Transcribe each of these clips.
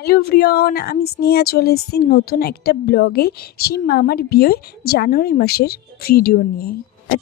Hello everyone, আমি স্নেহা চলে এসেছি নতুন একটা ব্লগে। সেই মামার বিয়ে জানুয়ারি মাসের ভিডিও নিয়ে।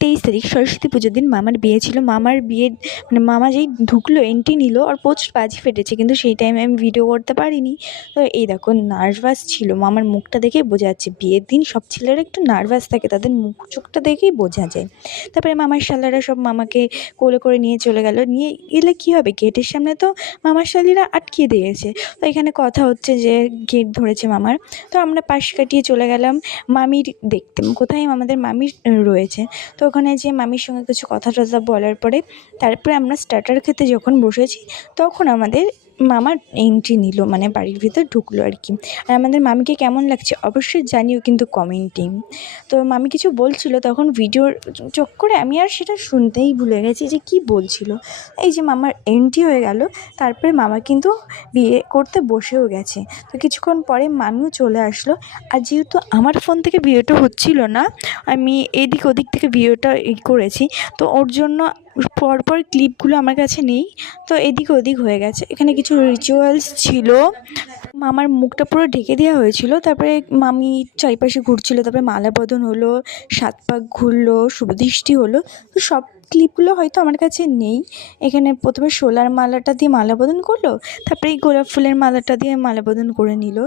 23 তারিখ সরস্বতী পুজোর দিন মামার বিয়ে ছিল। মামার বিয়ে মানে মামা যেই ঢুকলো, এন্ট্রি নিল, আর প্রচুর বাজি ফেটেছে, কিন্তু সেই টাইমে আমি ভিডিও করতে পারিনি। তো এই দেখো, নার্ভাস ছিল, মামার মুখটা দেখেই বোঝা যাচ্ছে। বিয়ের দিন সব ছেলেরা একটু নার্ভাস থাকে, তাদের মুখ চোখটা দেখেই বোঝা যায়। তারপরে মামার শালারা সব মামাকে কোলে করে নিয়ে চলে গেল। নিয়ে গেলে কী হবে, গেটের সামনে তো মামার শালিরা আটকিয়ে দিয়েছে। তো এখানে কথা হচ্ছে যে গেট ধরেছে মামার। তো আমরা পাশ কাটিয়ে চলে গেলাম মামির দেখতে, কোথায় আমাদের মামির রয়েছে। তো ওখানে যে মামির সঙ্গে কিছু কথা টথা বলার পরে তারপরে আমরা স্টার্টার খেতে যখন বসেছি, তখন আমাদের মামার এন্ট্রি নিল, মানে বাড়ির ভিতর ঢুকলো আর কি। আর আমাদের মামিকে কেমন লাগছে অবশ্যই জানিও কিন্তু কমেন্টে। তো মামি কিছু বলছিল, তখন ভিডিওর চক্করে আমি আর সেটা শুনতেই ভুলে গেছি যে কি বলছিল। এই যে মামার এন্ট্রি হয়ে গেল, তারপরে মামা কিন্তু বিয়ে করতে বসেও গেছে। তো কিছুক্ষণ পরে মামিও চলে আসলো। আর যেহেতু আমার ফোন থেকে ভিডিওটা হচ্ছিল না, আমি এদিক ওদিক থেকে ভিডিওটা করেছি, তো ওর জন্য পরপর ক্লিপগুলো আমার কাছে নেই, তো এদিক ওদিক হয়ে গেছে। এখানে কিছু রিচুয়ালস ছিল, মামার মুখটা পুরো ঢেকে দেওয়া হয়েছিল। তারপরে মামি চারিপাশে ঘুরছিল, তারপরে মালা বদন হলো, 7 পাক ঘুরলো, শুভদৃষ্টি হলো। তো সব ক্লিপগুলো হয়তো আমার কাছে নেই। এখানে প্রথমে শোলার মালাটা দিয়ে মালা বদন করলো, তারপরে এই গোলাপ ফুলের মালাটা দিয়ে মালা বদন করে নিল।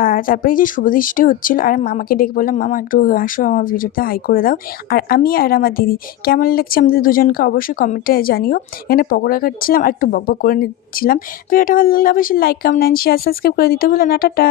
আর তারপরে এই যে শুভদৃষ্টি হচ্ছিল, আর মামাকে ডেকে বললাম, মামা একটু আসো, আমার ভিডিওতে হাই করে দাও। আর আমি আর আমার দিদি কেমন লাগছে আমাদের দুজনকে অবশ্যই কমেন্টে জানিও। এখানে পকোড়া খাচ্ছিলাম আর একটু বকবক করে নিচ্ছিলাম। ভিডিওটা ভালো লাগলে অবশ্যই লাইক, কমেন্ট, শেয়ার, সাবস্ক্রাইব করে দিতে ভুলো না। টাটা।